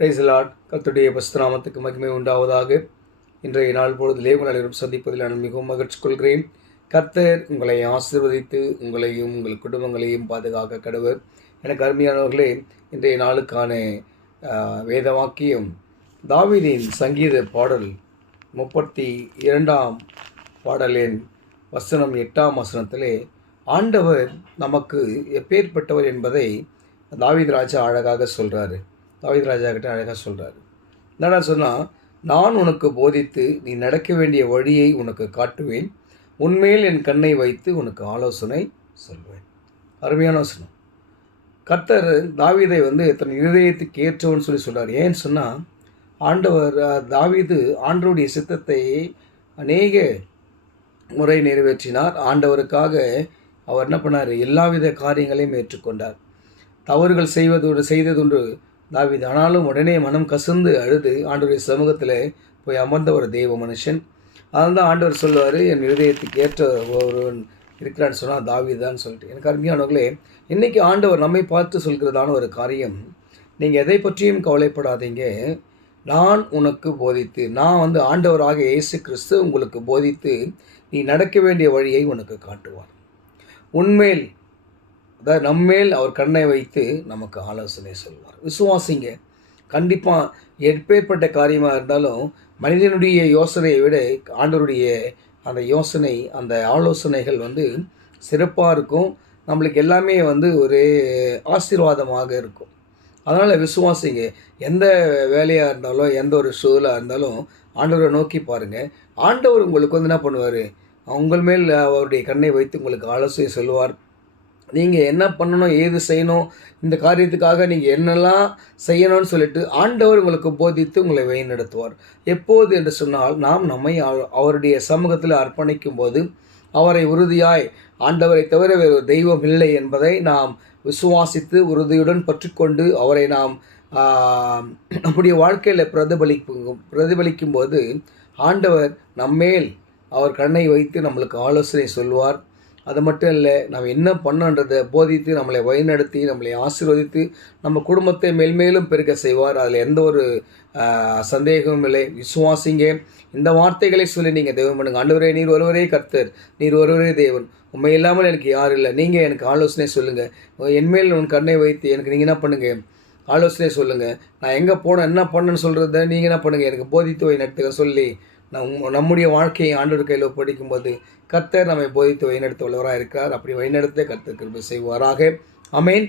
Praise the Lord. கர்த்தருடைய பரிசுத்த நாமத்துக்கு மகிமை உண்டாவதாக. இன்றைய நாள் பொழுதிலே உங்கள் அனைவரும் சந்திப்பதில் நான் மிகவும் மகிழ்ச்சி கொள்கிறேன். கர்த்தர் உங்களை ஆசீர்வதித்து உங்களையும் உங்கள் குடும்பங்களையும் பாதுகாக்க கடவுள். எனக்கு அருமையானவர்களே, இன்றைய நாளுக்கான வேத வாக்கியம் தாவீதின் சங்கீத பாடல் 32ஆம் பாடலின் வசனம் 8ஆம் வசனத்திலே ஆண்டவர் நமக்கு எப்பேற்பட்டவர் என்பதை தாவீது ராஜா அழகாக சொல்கிறாரு. தாவீது ராஜா கிட்ட அழகாக சொல்கிறாரு. என்னடா சொன்னால், நான் உனக்கு போதித்து நீ நடக்க வேண்டிய வழியை உனக்கு காட்டுவேன், உன்மேல் என் கண்ணை வைத்து உனக்கு ஆலோசனை சொல்வேன். அருமையான வசனம். கர்த்தர் தாவீதை தன் இருதயத்துக்கு ஏற்றவன் சொல்கிறார். ஏன்னு சொன்னால், ஆண்டவர் தாவீது ஆண்டவருடைய சித்தத்தை அநேக முறை நிறைவேற்றினார். ஆண்டவருக்காக அவர் என்ன பண்ணார்? எல்லாவித காரியங்களையும் ஏற்றுக்கொண்டார். தவறுகள் செய்ததுண்டு தாவீது. ஆனாலும் உடனே மனம் கசந்து அழுது ஆண்டவருடைய சமூகத்தில் போய் அமர்ந்த ஒரு தெய்வ மனுஷன். அதனால தான் ஆண்டவர் சொல்லுவார், என் இருதயத்துக்கு ஏற்ற ஒருவன் இருக்கிறான்னு சொன்னால் தாவீதான்னு சொல்லிட்டு. எனக்கு அருமையானவர்களே, இன்றைக்கி ஆண்டவர் நம்மை பார்த்து சொல்கிறதான ஒரு காரியம், நீங்கள் எதை பற்றியும் கவலைப்படாதீங்க, நான் உனக்கு போதித்து, நான் ஆண்டவராக இயேசு கிறிஸ்து உங்களுக்கு போதித்து நீ நடக்க வேண்டிய வழியை உனக்கு காட்டுவார். உன்மேல், அதாவது நம்மேல் அவர் கண்ணை வைத்து நமக்கு ஆலோசனை சொல்வார். விசுவாசிங்க. கண்டிப்பாக எப்பேற்பட்ட காரியமாக இருந்தாலும் மனிதனுடைய யோசனையை விட ஆண்டவருடைய அந்த யோசனை, அந்த ஆலோசனைகள் சிறப்பாக இருக்கும். நம்மளுக்கு எல்லாமே ஒரே ஆசீர்வாதமாக இருக்கும். அதனால் விசுவாசிங்க. எந்த வேலையாக இருந்தாலும், எந்த ஒரு சூழலாக இருந்தாலும் ஆண்டவரை நோக்கி பாருங்கள். ஆண்டவர் உங்களுக்கு என்ன பண்ணுவார்? உங்கள் மேல் அவருடைய கண்ணை வைத்து உங்களுக்கு ஆலோசனை சொல்லுவார். நீங்கள் என்ன பண்ணணும், ஏது செய்யணும், இந்த காரியத்துக்காக நீங்கள் என்னெல்லாம் செய்யணும்னு சொல்லிட்டு ஆண்டவர் உங்களுக்கு போதித்து உங்களை வழிநடத்துவார். எப்போது என்று சொன்னால், நாம் நம்மை அவருடைய சமூகத்தில் அர்ப்பணிக்கும் போது அவரை உறுதியாய், ஆண்டவரை தவிர வேறு தெய்வம் இல்லை என்பதை நாம் விசுவாசித்து உறுதியுடன் பற்றிக்கொண்டு அவரை நாம் நம்முடைய வாழ்க்கையில் பிரதிபலிக்கும் போது ஆண்டவர் நம்மேல் அவர் கண்ணை வைத்து நம்மளுக்கு ஆலோசனை சொல்வார். அது மட்டும் இல்லை, நம்ம என்ன பண்ணன்றதை போதித்து நம்மளை வழிநடத்தி நம்மளை ஆசீர்வதித்து நம்ம குடும்பத்தை மேல்மேலும் பெருக்க செய்வார். அதில் எந்த ஒரு சந்தேகமும் இல்லை. விசுவாசிங்க. இந்த வார்த்தைகளை சொல்லி நீங்கள் தெய்வம் பண்ணுங்க. ஆண்டவரே, நீர் ஒருவரே கர்த்தர், நீர் ஒருவரே தேவன், உண்மை இல்லாமல் எனக்கு யாரும் இல்லை, நீங்கள் எனக்கு ஆலோசனை சொல்லுங்கள், என்மேல் உன் கண்ணை வைத்து எனக்கு நீங்கள் என்ன பண்ணுங்கள், ஆலோசனை சொல்லுங்கள், நான் எங்கே போனேன், என்ன பண்ணேன்னு சொல்கிறத நீங்கள் என்ன பண்ணுங்கள், எனக்கு போதித்து வழிநடத்துக சொல்லி நம்முடைய வாழ்க்கையை ஆண்டவர் கையில் படிக்கும்போது கர்த்தர் நம்மை போதித்து வழிநடத்த வல்லவராக இருக்கிறார். அப்படி வழிநடத்த கர்த்தர் கிருபை செய்வாராக. ஆமென்.